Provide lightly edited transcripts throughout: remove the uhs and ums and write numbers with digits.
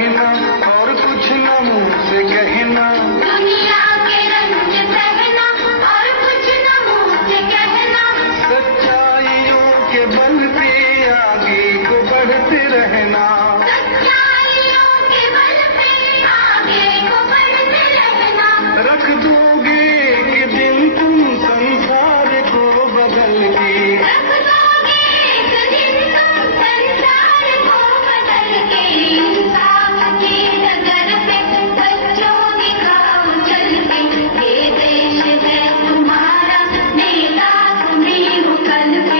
रहना और कुछ न मुंह से कहना। दुनिया के रंग सहना और कुछ न मुंह से कहना। सच्चाइयों के बल पे आगे को बढ़ते रहना। सच्चाइयों के बल पे आगे को बढ़ते रहना। रख दोगे कि दिन तुम संसार को बदल के। रख दोगे एक दिन तुम संसार को बदल के। इंसाफ की डगर पे बच्चों दिखाओ चल के। ये देश है तुम्हारा, नेता तुम्हीं हो कल के।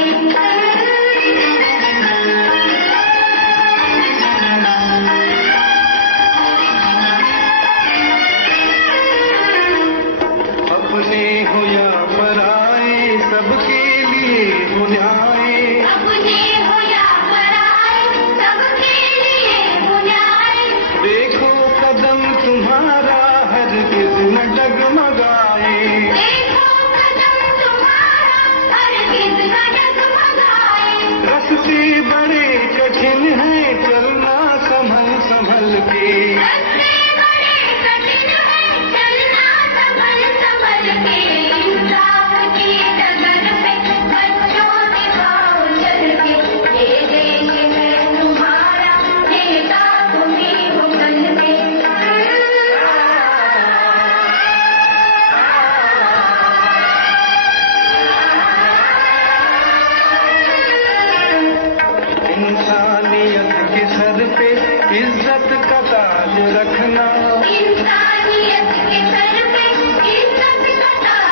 अपने हो या पराए सबके लिए हो न्याय। अपने हो या पराए सबके लिए हो न्याय। देखो कदम तुम्हारा हरगिज न डगमगाए। देखो कदम तुम्हारा हरगिज न डगमगाए। रास्ते बड़े कठिन हैं चलना संभल संभल के। रास्ते बड़े कठिन हैं चलना संभल संभल के। इंसाफ की डगर पे बच्चों दिखाओ चल के। ये देश है तुम्हारा, नेता तुम्हीं हो कल के। इंसानियत के सर पे इज्जत का ताज रखना। इंसानियत के सर पे इज्जत का ताज